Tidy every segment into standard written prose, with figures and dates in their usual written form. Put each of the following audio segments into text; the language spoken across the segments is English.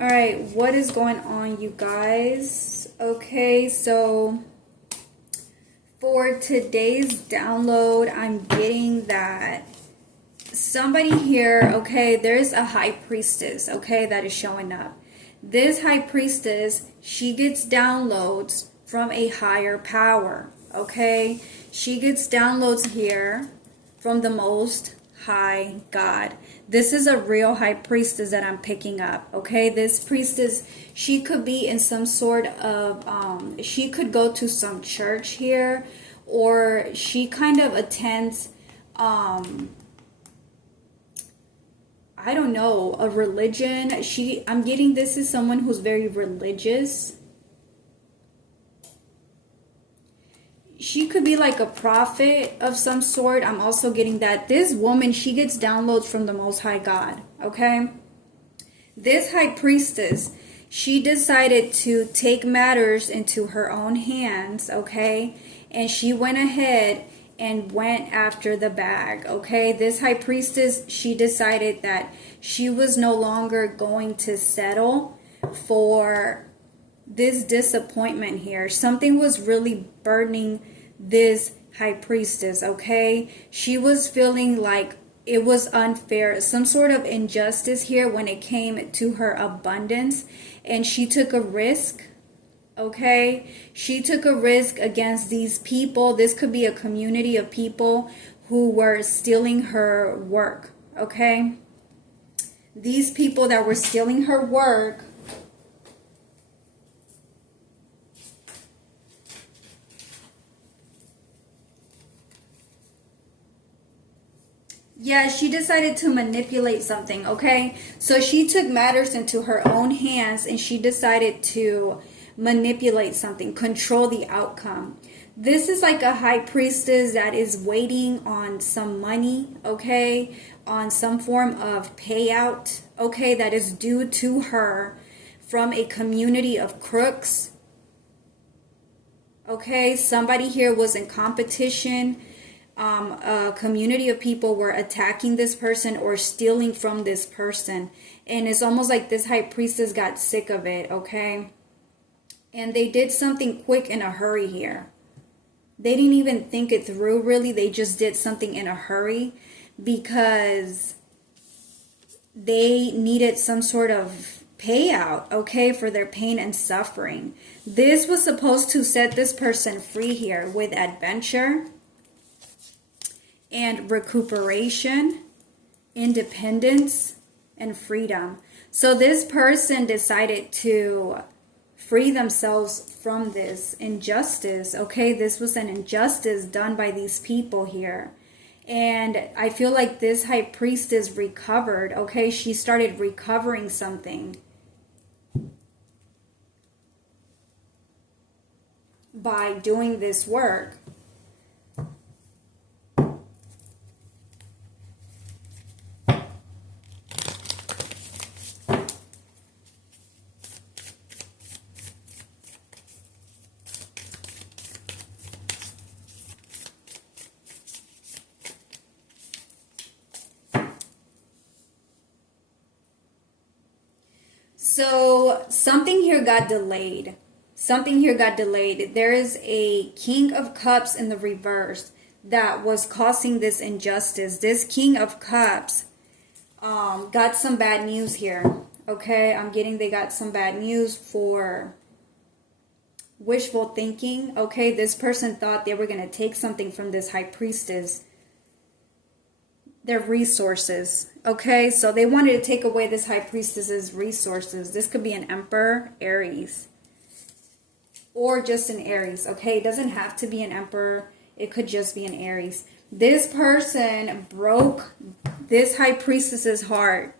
All right, what is going on, you guys? Okay, so for today's download, I'm getting that somebody here, okay, there's a high priestess, okay, that is showing up. This high priestess, she gets downloads from a higher power, okay? She gets downloads here from the Most High God. This is a real high priestess that I'm picking up, okay? This priestess, she could be in some sort of, she could go to some church here, or she kind of attends, I don't know, a religion. I'm getting this is someone who's very religious. She could be like a prophet of some sort. I'm also getting that this woman, she gets downloads from the Most High God, okay? This high priestess, she decided to take matters into her own hands, okay? And she went ahead and went after the bag, okay? This high priestess, she decided that she was no longer going to settle for this disappointment here. Something was really burdening this high priestess, okay? She was feeling like it was unfair, some sort of injustice here when it came to her abundance, and she took a risk, okay? She took a risk against these people. This could be a community of people who were stealing her work, okay? These people that were stealing her work, yeah, she decided to manipulate something, okay? So she took matters into her own hands and she decided to manipulate something, control the outcome. This is like a high priestess that is waiting on some money, okay? On some form of payout, okay? That is due to her from a community of crooks, okay? Somebody here was in competition. A community of people were attacking this person or stealing from this person. And it's almost like this high priestess got sick of it, okay? And they did something quick in a hurry here. They didn't even think it through, really. They just did something in a hurry because they needed some sort of payout, okay, for their pain and suffering. This was supposed to set this person free here with adventure and recuperation, independence, and freedom. So this person decided to free themselves from this injustice, okay? This was an injustice done by these people here. And I feel like this high priestess recovered, okay? She started recovering something by doing this work. So something here got delayed. Something here got delayed. There is a King of Cups in the reverse that was causing this injustice. This King of Cups got some bad news here. Okay, I'm getting they got some bad news for wishful thinking. Okay, this person thought they were going to take something from this high priestess, their resources. Okay, so they wanted to take away this high priestess's resources. This could be an Emperor, Aries, or just an Aries. Okay, it doesn't have to be an Emperor. It could just be an Aries. This person broke this high priestess's heart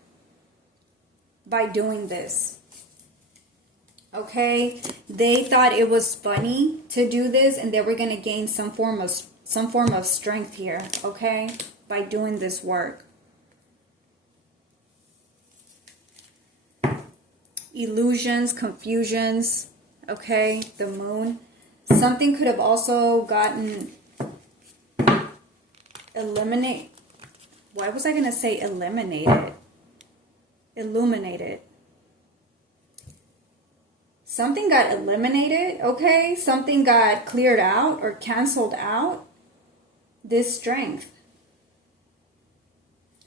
by doing this. Okay, they thought it was funny to do this, and they were going to gain some form of strength here. Okay, by doing this work. Illusions, confusions, okay, the moon. Something could have also gotten eliminated. Why was I going to say eliminated? Illuminated. something got eliminated, okay? Something got cleared out or canceled out. This strength,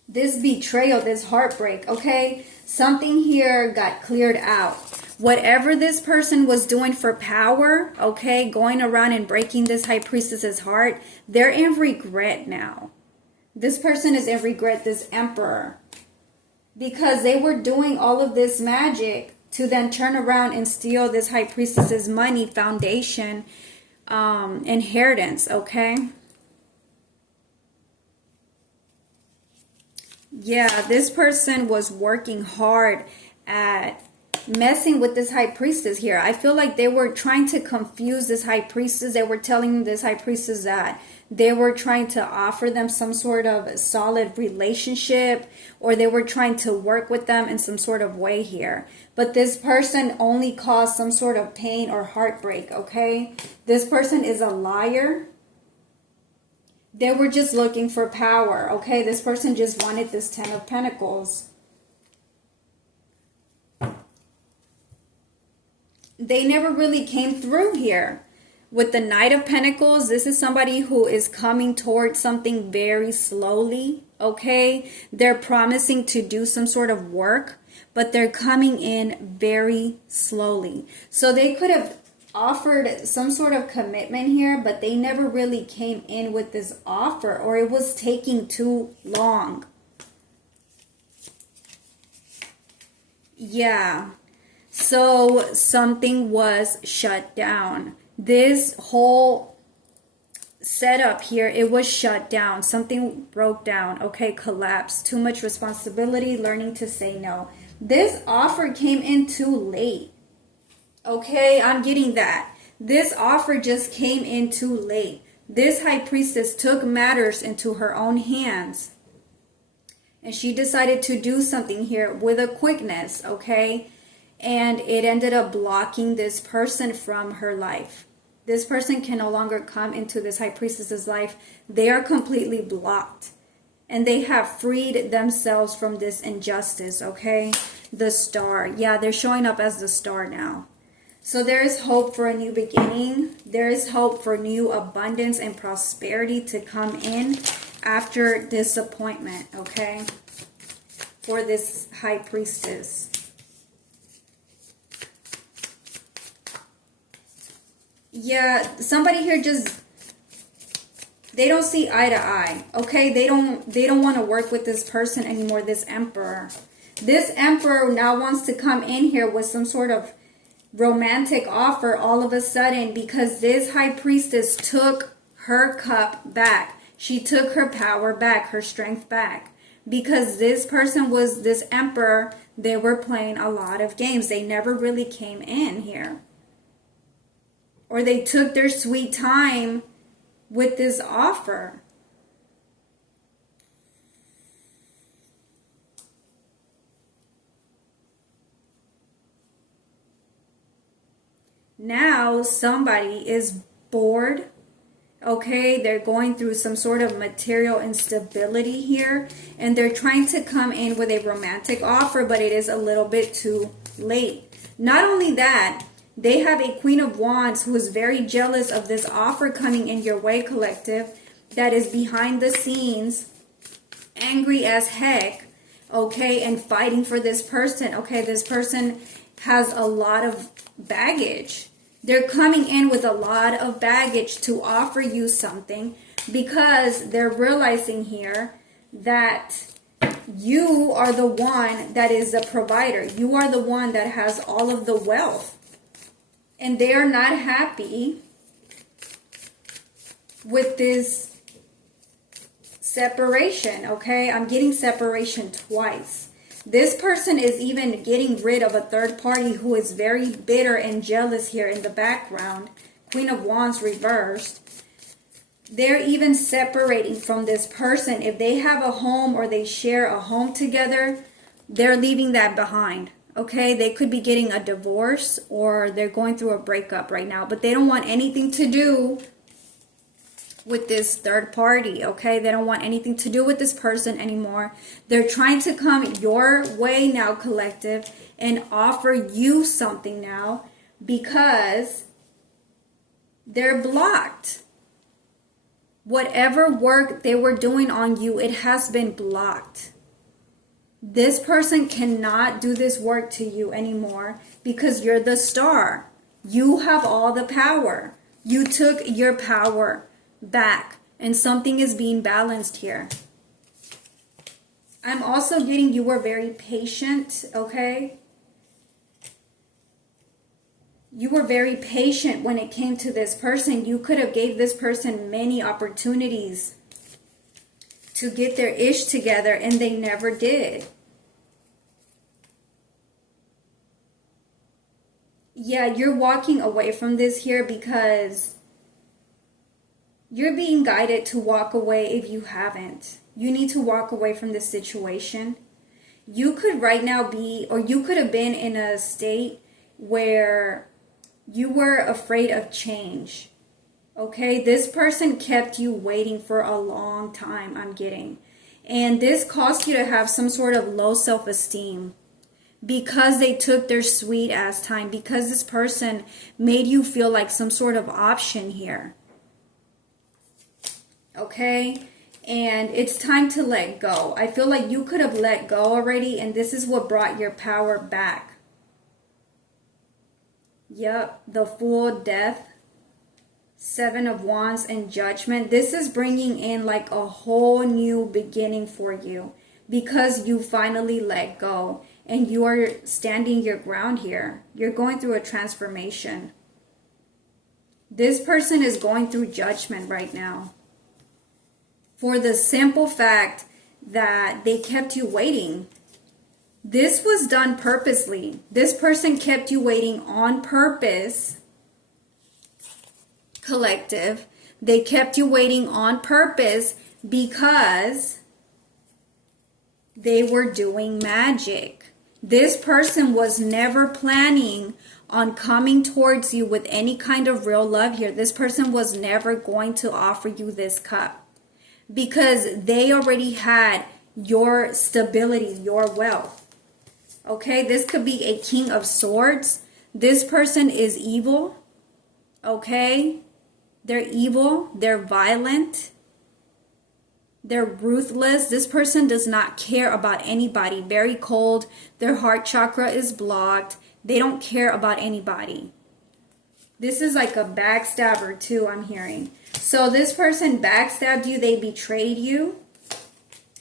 this betrayal, this heartbreak, okay? Something here got cleared out. Whatever this person was doing for power, okay, going around and breaking this high priestess's heart, they're in regret now. This person is in regret, this emperor, because they were doing all of this magic to then turn around and steal this high priestess's money, foundation, inheritance, okay? Yeah, this person was working hard at messing with this high priestess here. I feel like they were trying to confuse this high priestess. They were telling this high priestess that they were trying to offer them some sort of solid relationship, or they were trying to work with them in some sort of way here. But this person only caused some sort of pain or heartbreak, okay? This person is a liar. They were just looking for power, okay? This person just wanted this Ten of Pentacles. They never really came through here. With the Knight of Pentacles, this is somebody who is coming towards something very slowly, okay? They're promising to do some sort of work, but they're coming in very slowly. So they could have offered some sort of commitment here, but they never really came in with this offer, or it was taking too long. Yeah. So something was shut down. This whole setup here, it was shut down. Something broke down, okay, collapsed. Too much responsibility, learning to say no. This offer came in too late. Okay, I'm getting that. This offer just came in too late. This high priestess took matters into her own hands. And she decided to do something here with a quickness, okay? And it ended up blocking this person from her life. This person can no longer come into this high priestess's life. They are completely blocked. And they have freed themselves from this injustice, okay? The Star. Yeah, they're showing up as the Star now. So there is hope for a new beginning. There is hope for new abundance and prosperity to come in after disappointment, okay? For this high priestess. Yeah, somebody here just, they don't see eye to eye, okay? They don't want to work with this person anymore, this emperor. This emperor now wants to come in here with some sort of romantic offer all of a sudden, because this high priestess took her cup back. She took her power back, her strength back. Because this person was this emperor, they were playing a lot of games. They never really came in here. Or they took their sweet time with this offer. Now somebody is bored, okay? They're going through some sort of material instability here, and they're trying to come in with a romantic offer, but it is a little bit too late. Not only that, they have a Queen of Wands who is very jealous of this offer coming in your way, collective, that is behind the scenes, angry as heck, okay, and fighting for this person, okay? This person has a lot of baggage. They're coming in with a lot of baggage to offer you something, because they're realizing here that you are the one that is the provider. You are the one that has all of the wealth. And they are not happy with this separation, okay? I'm getting separation twice. This person is even getting rid of a third party who is very bitter and jealous here in the background. Queen of Wands reversed. They're even separating from this person. If they have a home or they share a home together, they're leaving that behind. Okay, they could be getting a divorce, or they're going through a breakup right now, but they don't want anything to do with this third party, okay? They don't want anything to do with this person anymore. They're trying to come your way now, collective, and offer you something now, because they're blocked. Whatever work they were doing on you, it has been blocked. This person cannot do this work to you anymore because you're the star. You have all the power. You took your power back, and something is being balanced here. I'm also getting you were very patient, okay? You were very patient when it came to this person. You could have gave this person many opportunities to get their ish together, and they never did. Yeah, you're walking away from this here because you're being guided to walk away if you haven't. You need to walk away from this situation. You could right now be, or you could have been in a state where you were afraid of change. Okay, this person kept you waiting for a long time, I'm getting. And this caused you to have some sort of low self-esteem because they took their sweet ass time, because this person made you feel like some sort of option here. Okay, and it's time to let go. I feel like you could have let go already, and this is what brought your power back. Yep, the Fool, Death, Seven of Wands, and Judgment. This is bringing in like a whole new beginning for you because you finally let go and you are standing your ground here. You're going through a transformation. This person is going through judgment right now for the simple fact that they kept you waiting. This was done purposely. This person kept you waiting on purpose. Collective. They kept you waiting on purpose because they were doing magic. This person was never planning on coming towards you with any kind of real love here. This person was never going to offer you this cup because they already had your stability, your wealth. Okay, this could be a King of Swords. This person is evil. Okay, they're evil. They're violent. They're ruthless. This person does not care about anybody. Very cold. Their heart chakra is blocked. They don't care about anybody. This is like a backstabber too, I'm hearing. So this person backstabbed you. They betrayed you.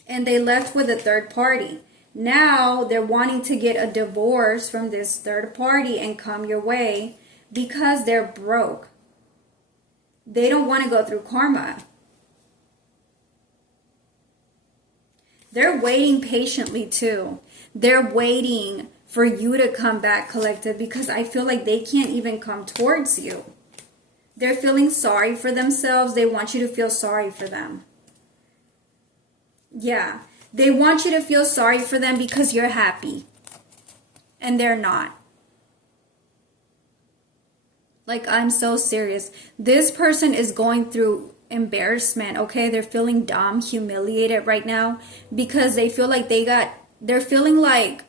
And they left with a third party. Now they're wanting to get a divorce from this third party and come your way because they're broke. They don't want to go through karma. They're waiting patiently too. They're waiting for you to come back, collective, because I feel like they can't even come towards you. They're feeling sorry for themselves. They want you to feel sorry for them. Yeah. They want you to feel sorry for them because you're happy. And they're not. Like, I'm so serious. This person is going through embarrassment, okay? They're feeling dumb, humiliated right now because they feel like they're feeling like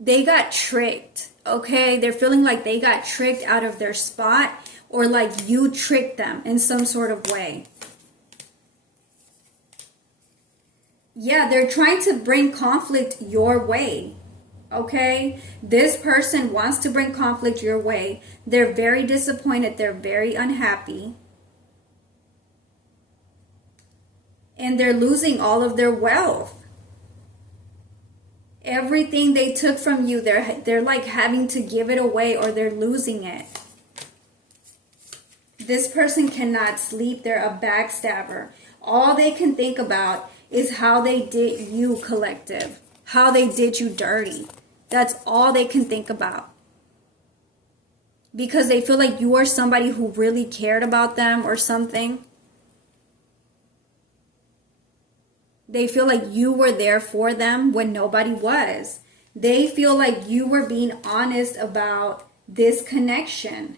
they got tricked, okay? They're feeling like they got tricked out of their spot, or like you tricked them in some sort of way. Yeah, they're trying to bring conflict your way. Okay? This person wants to bring conflict your way. They're very disappointed. They're very unhappy. And they're losing all of their wealth. Everything they took from you, they're like having to give it away or they're losing it. This person cannot sleep. They're a backstabber. All they can think about is how they did you, collective. How they did you dirty. That's all they can think about. Because they feel like you are somebody who really cared about them or something. They feel like you were there for them when nobody was. They feel like you were being honest about this connection.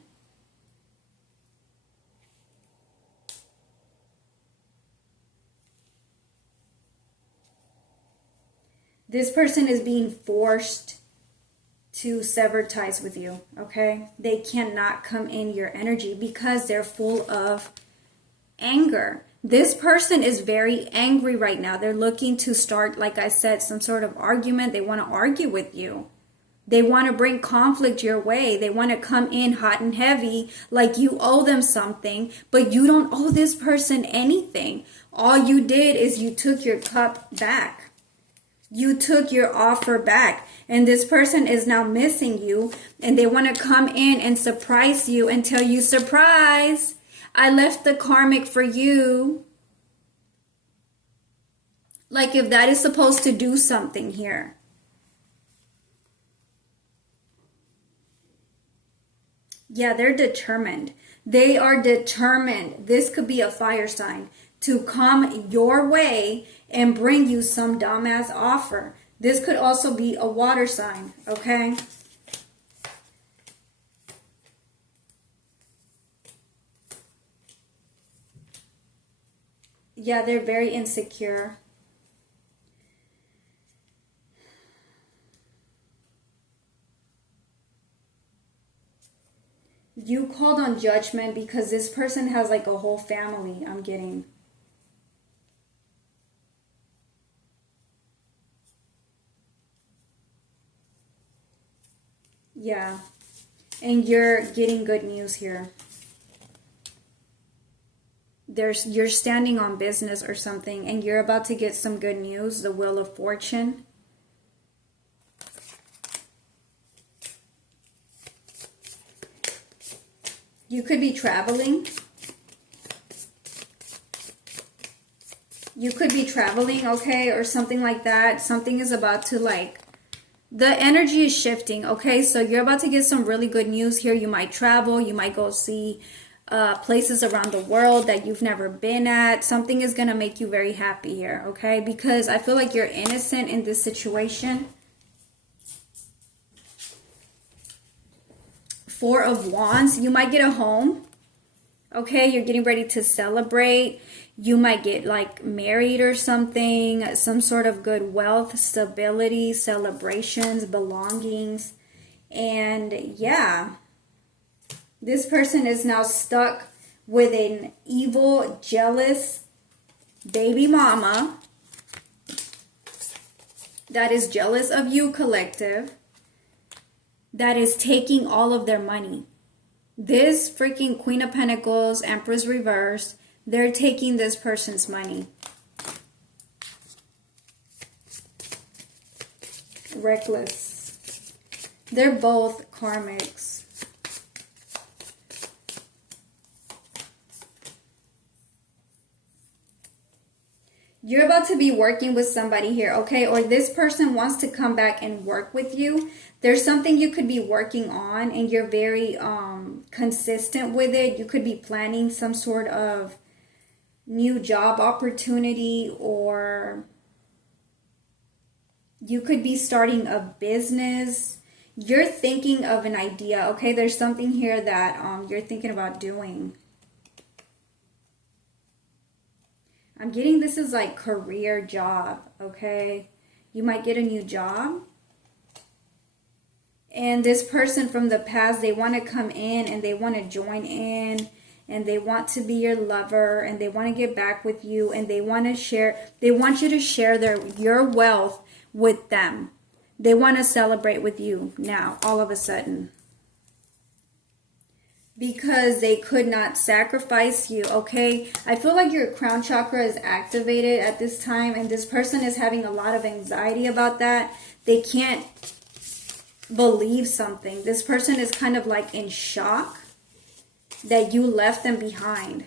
This person is being forced to sever ties with you, okay? They cannot come in your energy because they're full of anger. This person is very angry right now. They're looking to start, like I said, some sort of argument. They want to argue with you. They want to bring conflict your way. They want to come in hot and heavy like you owe them something, but you don't owe this person anything. All you did is you took your cup back. You took your offer back, and this person is now missing you, and they want to come in and surprise you and tell you, surprise, I left the karmic for you. Like if that is supposed to do something here. Yeah, they're determined. They are determined. This could be a fire sign to come your way and bring you some dumbass offer. This could also be a water sign, okay? Yeah, they're very insecure. You called on judgment because this person has like a whole family, I'm getting. Yeah. And you're getting good news here. You're standing on business or something and you're about to get some good news, the Wheel of Fortune. You could be traveling. You could be traveling, okay, or something like that. Something is about to like, the energy is shifting, okay? So you're about to get some really good news here. You might travel. You might go see places around the world that you've never been at. Something is going to make you very happy here, okay? Because I feel like you're innocent in this situation. Four of Wands. You might get a home, okay? You're getting ready to celebrate. You might get like married or something, some sort of good wealth, stability, celebrations, belongings. And yeah, this person is now stuck with an evil, jealous baby mama that is jealous of you, collective, that is taking all of their money. This freaking Queen of Pentacles, Empress reversed, they're taking this person's money. Reckless. They're both karmics. You're about to be working with somebody here, okay? Or this person wants to come back and work with you. There's something you could be working on and you're very consistent with it. You could be planning some sort of new job opportunity, or you could be starting a business. You're thinking of an idea, okay? There's something here that you're thinking about doing. I'm getting this is like career job, okay? You might get a new job. And this person from the past, they want to come in and they want to join in. And they want to be your lover, and they want to get back with you, and they want to share, they want you to share your wealth with them. They want to celebrate with you now, all of a sudden. Because they could not sacrifice you, okay? I feel like your crown chakra is activated at this time, and this person is having a lot of anxiety about that. They can't believe something. This person is kind of like in shock that you left them behind.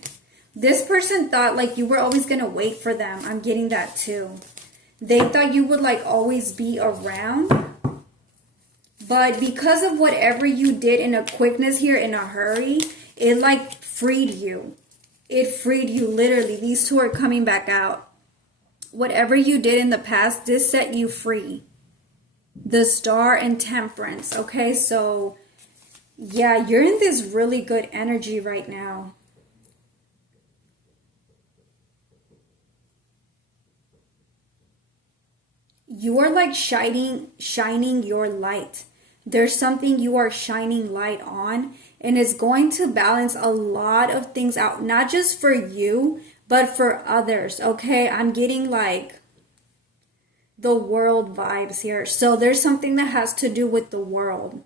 This person thought like you were always going to wait for them. I'm getting that too. They thought you would like always be around. But because of whatever you did in a quickness here, in a hurry, it like freed you. It freed you literally. These two are coming back out. Whatever you did in the past, this set you free. The Star and Temperance. Okay, so yeah, you're in this really good energy right now. You are like shining your light. There's something you are shining light on, and it's going to balance a lot of things out, not just for you, but for others. Okay, I'm getting like the world vibes here. So there's something that has to do with the world.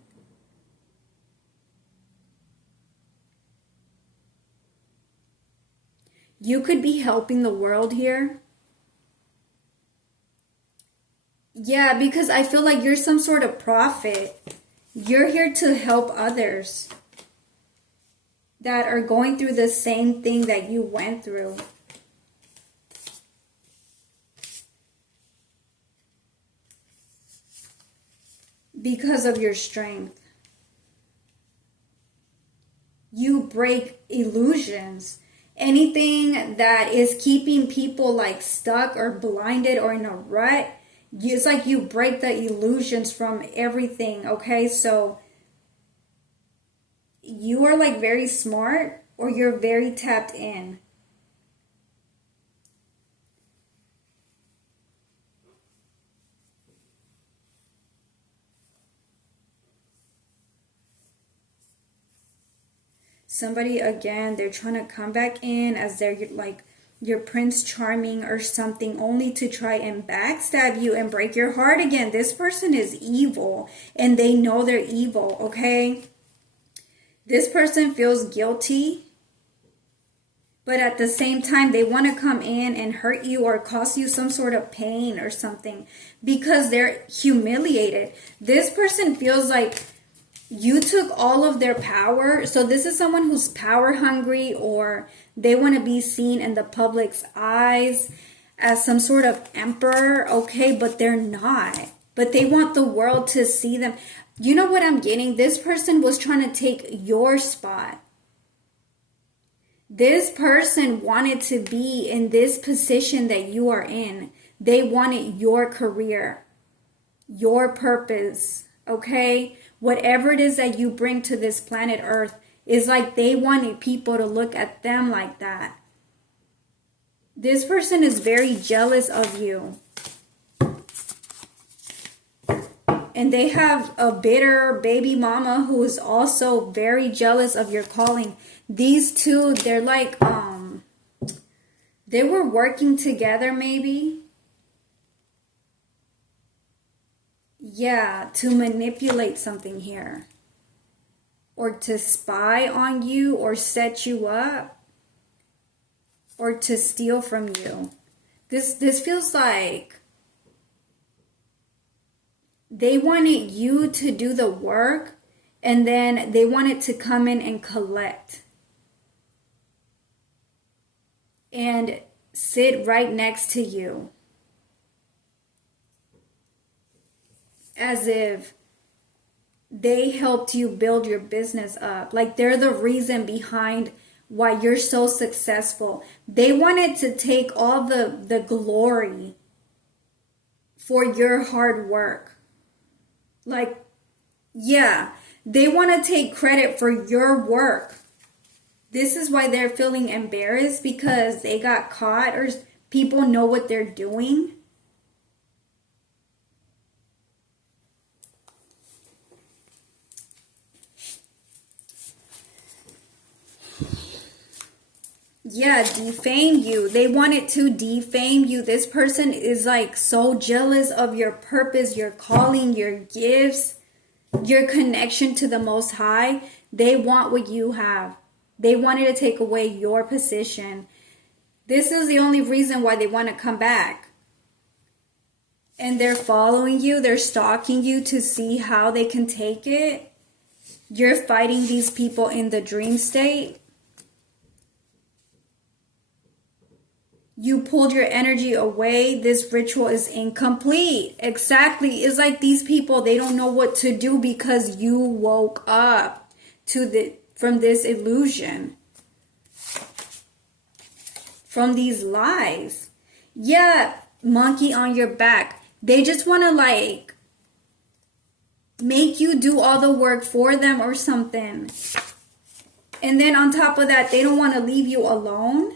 You could be helping the world here. Yeah, because I feel like you're some sort of prophet. You're here to help others that are going through the same thing that you went through. Because of your strength. You break illusions. Anything that is keeping people like stuck or blinded or in a rut, it's like you break the illusions from everything, okay? So you are like very smart, or you're very tapped in. Somebody, again, they're trying to come back in as they're like your Prince Charming or something, only to try and backstab you and break your heart again. This person is evil, and they know they're evil, okay? This person feels guilty, but at the same time, they want to come in and hurt you or cause you some sort of pain or something because they're humiliated. This person feels like you took all of their power. So this is someone who's power hungry, or they want to be seen in the public's eyes as some sort of emperor, okay? But they're not. But they want the world to see them. You know what I'm getting? This person was trying to take your spot. This person wanted to be in this position that you are in. They wanted your career, your purpose, okay? Whatever it is that you bring to this planet Earth, is like they wanted people to look at them like that. This person is very jealous of you. And they have a bitter baby mama who is also very jealous of your calling. These two, they're like, they were working together maybe. Yeah, to manipulate something here. Or to spy on you or set you up. Or to steal from you. This feels like they wanted you to do the work, and then they wanted to come in and collect. And sit right next to you. As if they helped you build your business up. Like they're the reason behind why you're so successful. They wanted to take all the glory for your hard work. Like, yeah, they want to take credit for your work. This is why they're feeling embarrassed, because they got caught or people know what they're doing. Yeah, defame you. They wanted to defame you. This person is like so jealous of your purpose, your calling, your gifts, your connection to the Most High. They want what you have. They wanted to take away your position. This is the only reason why they want to come back. And they're following you. They're stalking you to see how they can take it. You're fighting these people in the dream state. You pulled your energy away. This ritual is incomplete. Exactly. It's like these people, they don't know what to do because you woke up from this illusion. From these lies. Yeah, monkey on your back. They just want to like make you do all the work for them or something. And then on top of that, they don't want to leave you alone.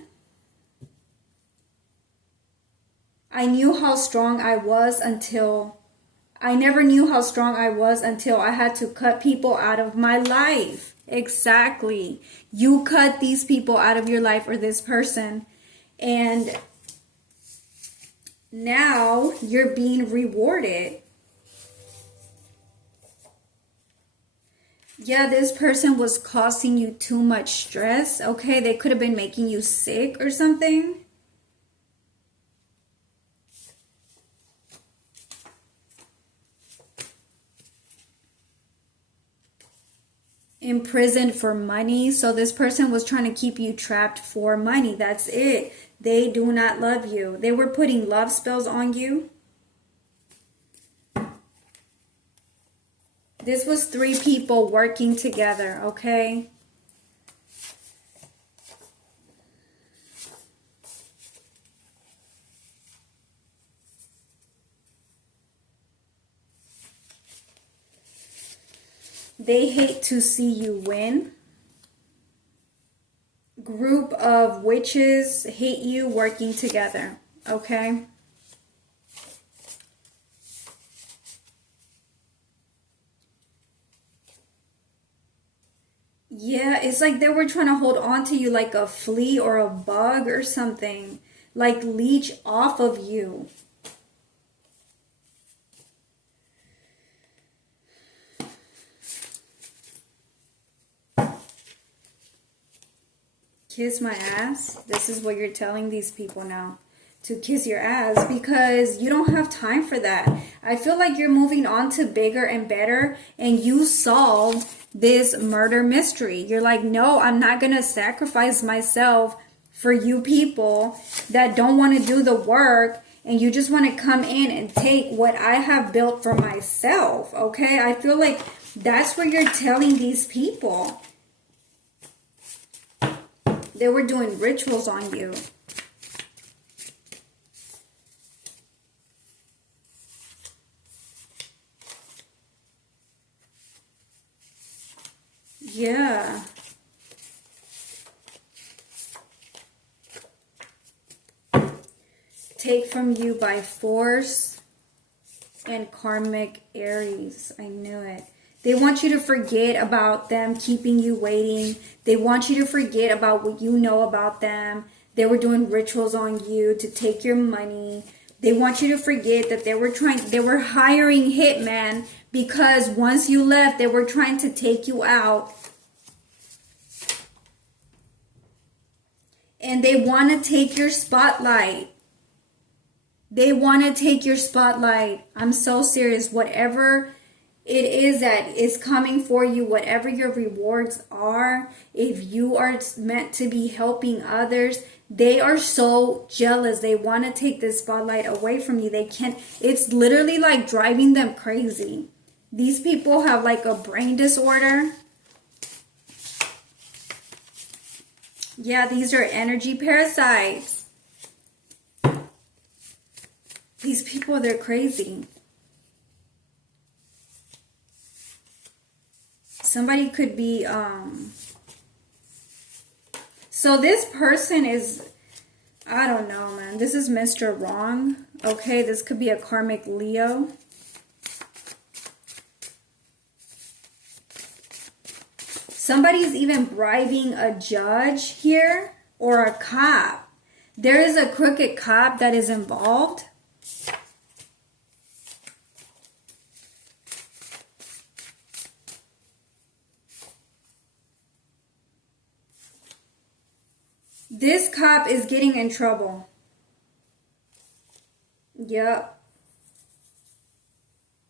I knew how strong I was until I never knew how strong I was until I had to cut people out of my life. Exactly. You cut these people out of your life, or this person, and now you're being rewarded. Yeah, this person was causing you too much stress. Okay, they could have been making you sick or something. Imprisoned for money. So this person was trying to keep you trapped for money. That's it. They do not love you. They were putting love spells on you. This was 3 people working together, okay? They hate to see you win. Group of witches hate you working together, okay? Yeah, it's like they were trying to hold on to you like a flea or a bug or something. Like leech off of you. Kiss my ass? This is what you're telling these people now. To kiss your ass, because you don't have time for that. I feel like you're moving on to bigger and better, and you solved this murder mystery. You're like, no, I'm not going to sacrifice myself for you people that don't want to do the work, and you just want to come in and take what I have built for myself, okay? I feel like that's what you're telling these people. They were doing rituals on you. Yeah. Take from you by force and karmic Aries. I knew it. They want you to forget about them keeping you waiting. They want you to forget about what you know about them. They were doing rituals on you to take your money. They want you to forget that they were hiring hitmen, because once you left, they were trying to take you out. And they want to take your spotlight. They want to take your spotlight. I'm so serious. Whatever it is that is coming for you, whatever your rewards are, if you are meant to be helping others, they are so jealous. They want to take this spotlight away from you. They can't. It's literally like driving them crazy. These people have like a brain disorder. Yeah, these are energy parasites. These people, they're crazy. Somebody could be, so this person is, I don't know, man. This is Mr. Wrong. Okay, this could be a karmic Leo. Somebody's even bribing a judge here or a cop. There is a crooked cop that is involved. This cop is getting in trouble. Yep.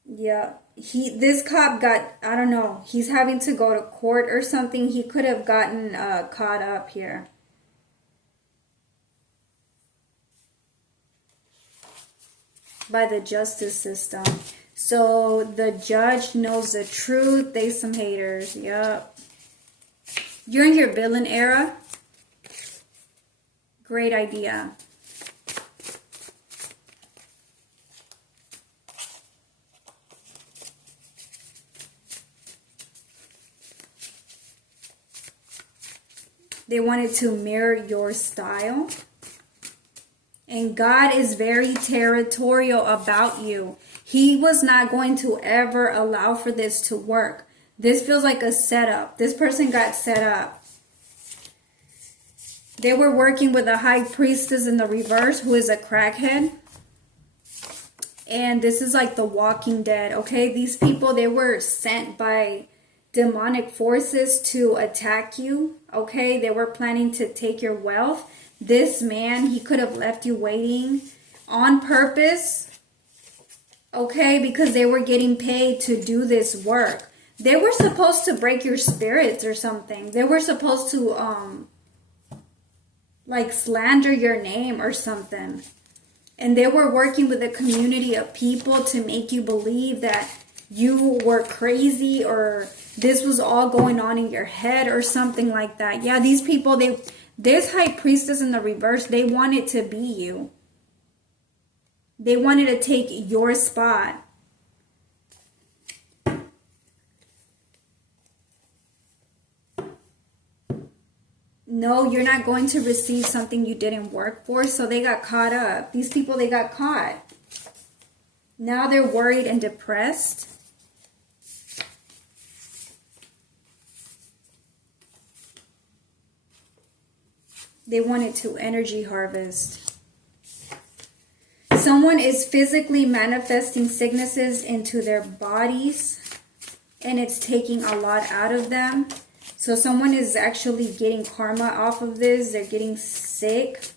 Yeah, this cop got, I don't know, he's having to go to court or something. He could have gotten caught up here. By the justice system. So the judge knows the truth. They some haters. Yep. You're in your villain era. Great idea. They wanted to mirror your style. And God is very territorial about you. He was not going to ever allow for this to work. This feels like a setup. This person got set up. They were working with a high priestess in the reverse who is a crackhead. And this is like the Walking Dead, okay? These people, they were sent by demonic forces to attack you, okay? They were planning to take your wealth. This man, he could have left you waiting on purpose, okay? Because they were getting paid to do this work. They were supposed to break your spirits or something. They were supposed to, like, slander your name or something. And they were working with a community of people to make you believe that you were crazy or this was all going on in your head or something like that. Yeah, these people, this high priestess in the reverse, they wanted to be you. They wanted to take your spot. No, you're not going to receive something you didn't work for. So they got caught up. These people, they got caught. Now they're worried and depressed. They wanted to energy harvest. Someone is physically manifesting sicknesses into their bodies. And it's taking a lot out of them. So someone is actually getting karma off of this. They're getting sick.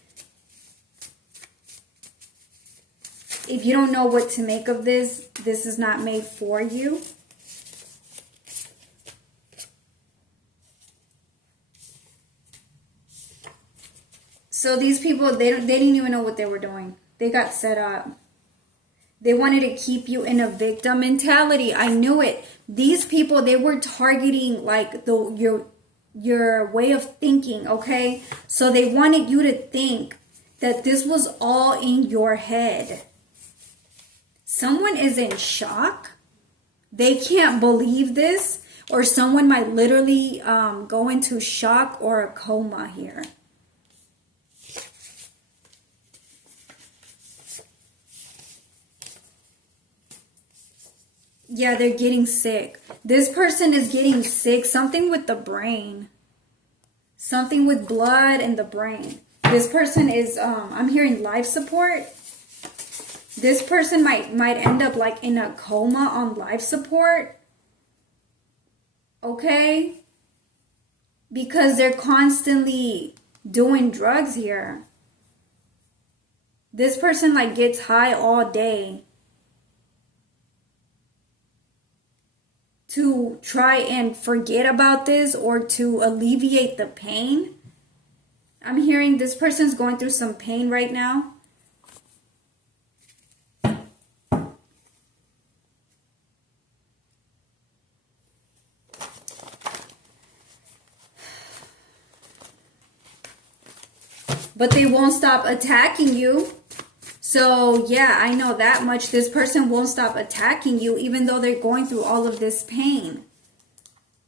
If you don't know what to make of this, this is not made for you. So these people, they didn't even know what they were doing. They got set up. They wanted to keep you in a victim mentality. I knew it. These people, they were targeting like your way of thinking, okay? So they wanted you to think that this was all in your head. Someone is in shock. They can't believe this. Or someone might literally go into shock or a coma here. Yeah, they're getting sick. This person is getting sick. Something with the brain. Something with blood in the brain. This person is, I'm hearing life support. This person might end up like in a coma on life support. Okay? Because they're constantly doing drugs here. This person like gets high all day. To try and forget about this or to alleviate the pain. I'm hearing this person's going through some pain right now. But they won't stop attacking you. So, yeah, I know that much. This person won't stop attacking you even though they're going through all of this pain.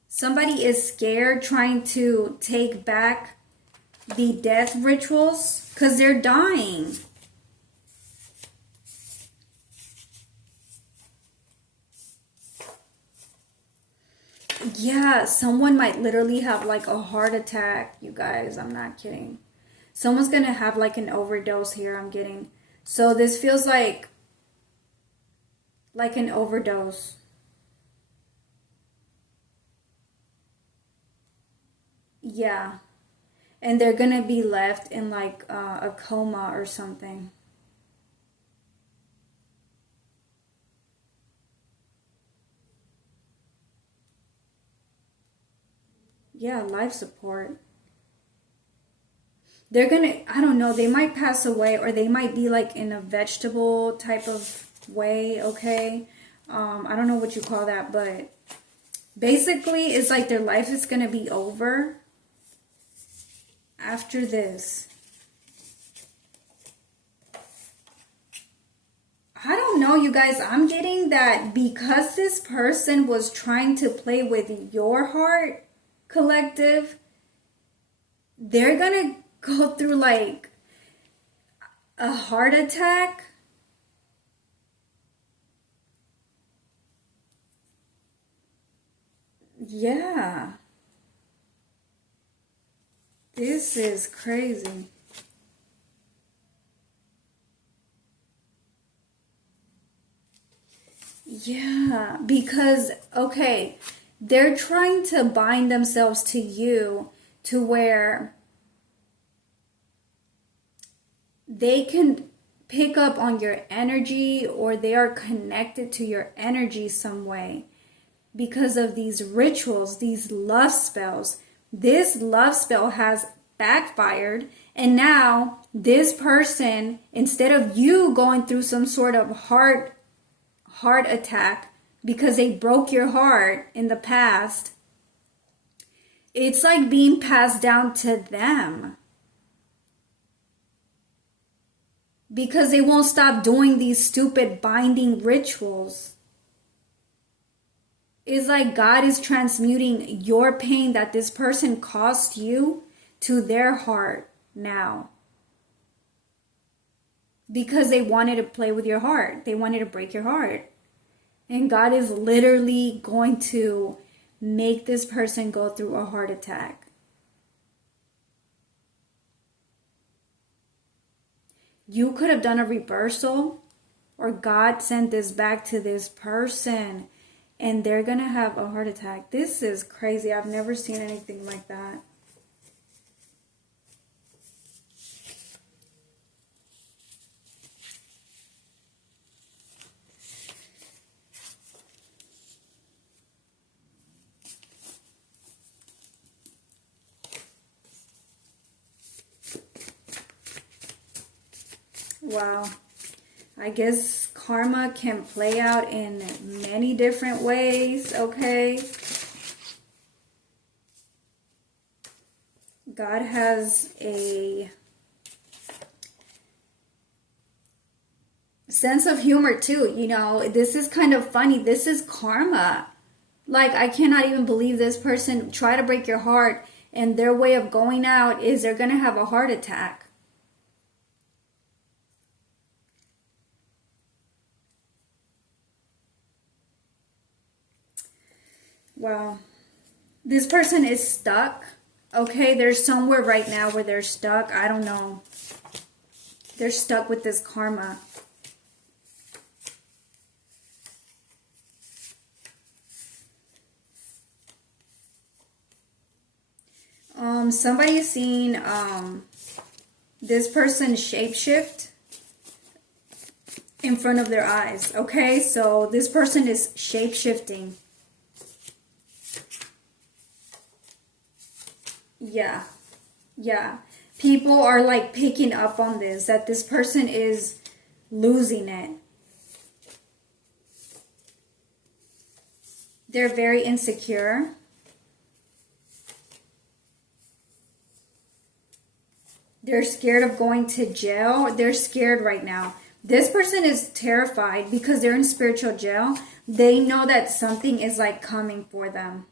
Somebody is scared trying to take back the death rituals because they're dying. Yeah, someone might literally have like a heart attack, you guys. I'm not kidding. Someone's going to have like an overdose here, I'm getting. So this feels like an overdose. Yeah. And they're going to be left in like a coma or something. Yeah, life support. They're gonna, I don't know, they might pass away or they might be like in a vegetable type of way, okay? I don't know what you call that, but basically it's like their life is gonna be over after this. I don't know, you guys, I'm getting that because this person was trying to play with your heart, collective, they're gonna go through like a heart attack Yeah. This is crazy. Yeah, because, okay, they're trying to bind themselves to you to where they can pick up on your energy, or they are connected to your energy some way because of these rituals, these love spells. This love spell has backfired, and now this person, instead of you going through some sort of heart attack because they broke your heart in the past, it's like being passed down to them because they won't stop doing these stupid binding rituals. It's like God is transmuting your pain that this person caused you to their heart now, because they wanted to play with your heart. They wanted to break your heart. And God is literally going to make this person go through a heart attack. You could have done a reversal, or God sent this back to this person, and they're going to have a heart attack. This is crazy. I've never seen anything like that. Wow. I guess karma can play out in many different ways, okay? God has a sense of humor too. You know, this is kind of funny. This is karma. Like, I cannot even believe this person tried to break your heart, and their way of going out is they're going to have a heart attack. Wow. This person is stuck. Okay, they're somewhere right now where they're stuck. I don't know. They're stuck with this karma. Somebody's seen this person shapeshift in front of their eyes. Okay, so this person is shapeshifting. Yeah. Yeah. People are like picking up on this, that this person is losing it. They're very insecure. They're scared of going to jail. They're scared right now. This person is terrified because they're in spiritual jail. They know that something is like coming for them.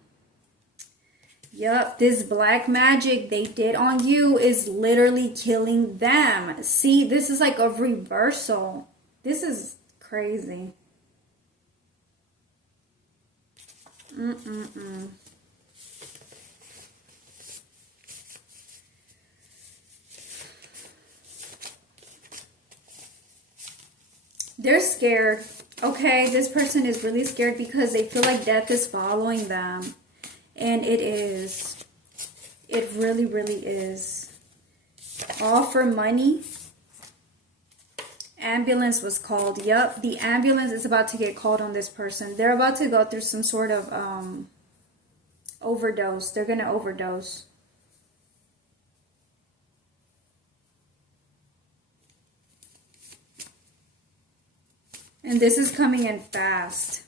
Yup, this black magic they did on you is literally killing them. See, this is like a reversal. This is crazy. They're scared. Okay, this person is really scared because they feel like death is following them. And it is. It really, really is. All for money. Ambulance was called. Yup, the ambulance is about to get called on this person. They're about to go through some sort of overdose. They're going to overdose. And this is coming in fast.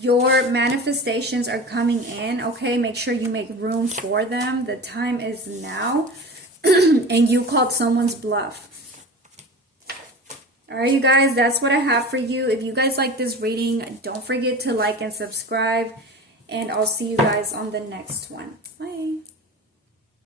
Your manifestations are coming in, okay? Make sure you make room for them. The time is now. And you called someone's bluff. All right, you guys, that's what I have for you. If you guys like this reading, don't forget to like and subscribe. And I'll see you guys on the next one. Bye.